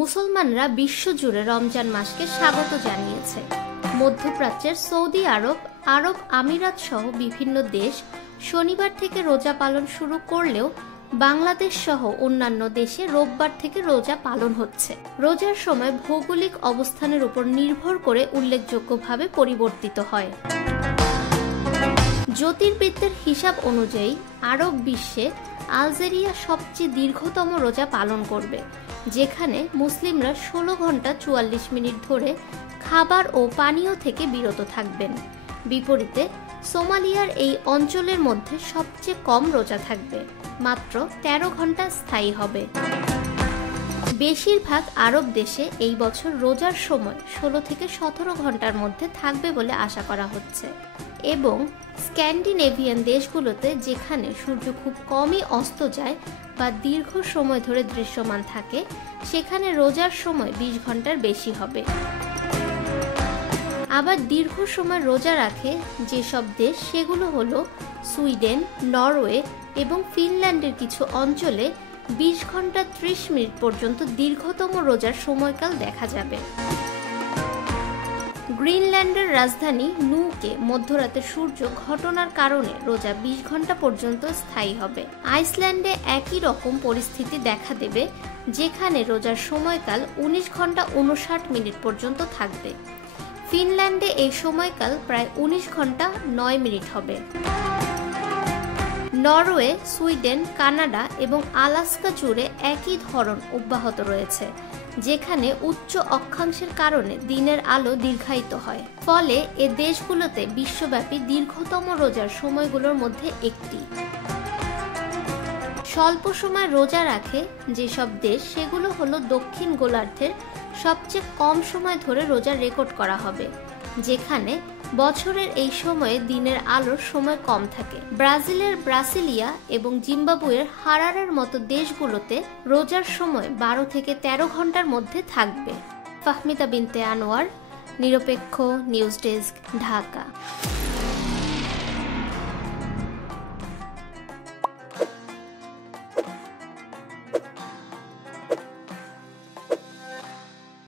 মুসলমানরা বিশ্বজুড়ে রমজান মাসকে স্বাগত জানিয়েছে। মধ্যপ্রাচ্যের সৌদি আরব, আরব আমিরাত সহ বিভিন্ন দেশ শনিবার থেকে রোজা পালন শুরু করলেও বাংলাদেশ সহ অন্যান্য দেশে রোববার থেকে রোজা পালন হচ্ছে। রোজার সময় ভৌগোলিক অবস্থানের উপর নির্ভর করে উল্লেখযোগ্যভাবে পরিবর্তিত হয়। জ্যোতির্বিদদের হিসাব অনুযায়ী আরব বিশ্বে আলজেরিয়া সবচেয়ে দীর্ঘতম রোজা পালন করবে, যেখানে মুসলিমরা 16 ঘন্টা 44 মিনিট ধরে খাবার ও পানীয় থেকে বিরত থাকবেন। বিপরীতে সোমালিয়ার এই অঞ্চলের মধ্যে সবচেয়ে কম রোজা থাকবে, মাত্র 13 ঘন্টা স্থায়ী হবে। বেশিরভাগ আরব দেশে এই বছর রোজার সময় 16 থেকে 17 ঘন্টার মধ্যে থাকবে বলে আশা করা হচ্ছে এবং স্ক্যান্ডিনেভিয়ান দেশগুলোতে, যেখানে সূর্য খুব কমই অস্ত যায় বা দীর্ঘ সময় ধরে দৃশ্যমান থাকে, সেখানে রোজার সময় 20 ঘন্টার বেশি হবে। আবার দীর্ঘ সময় রোজা রাখে যেসব দেশ, সেগুলো হলো সুইডেন, নরওয়ে এবং ফিনল্যান্ডের কিছু অঞ্চলে 20 ঘন্টা 30 মিনিট পর্যন্ত দীর্ঘতম রোজার সময়কাল দেখা যাবে। গ্রিনল্যান্ডের রাজধানী নুকে মধ্যরাতে সূর্য ঘটনার কারণে রোজা 20 ঘন্টা পর্যন্ত স্থায়ী হবে। আইসল্যান্ডে একই রকম পরিস্থিতি দেখা দেবে, যেখানে রোজার সময়কাল 19 ঘন্টা 59 মিনিট পর্যন্ত থাকবে। ফিনল্যান্ডে এই সময়কাল প্রায় 19 ঘন্টা 9 মিনিট হবে। নরওয়ে, সুইডেন, কানাডা এবং আলাস্কা জুড়ে একই ধরন অব্যাহত রয়েছে, যেখানে উচ্চ অক্ষাংশের কারণে দিনের আলো দীর্ঘায়িত হয়। ফলে এ দেশগুলোতে বিশ্বব্যাপী দীর্ঘতম রোজার সময়গুলোর মধ্যে একটি। স্বল্প সময় রোজা রাখে যেসব দেশ, সেগুলো হলো দক্ষিণ গোলার্ধের সবচেয়ে কম সময় ধরে রোজা রেকর্ড করা হবে, যেখানে বছরের এই সময়ে দিনের আলোর সময় কম থাকে। ব্রাজিলের ব্রাসিলিয়া এবং জিম্বাবুয়ের হারারের মতো দেশগুলোতে রোজার সময় 12 থেকে 13 ঘন্টার মধ্যে থাকবে। ফাহমিদা বিনতে আনোয়ার, নিরপেক্ষ নিউজ ডেস্ক, ঢাকা।